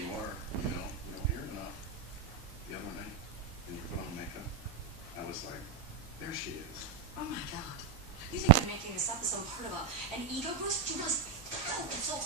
You are, you know, you don't hear it enough. The other night, when you put on makeup, I was like, there she is. Oh my God. You think I'm making this up as some part of an ego boost? You realize, oh, it's so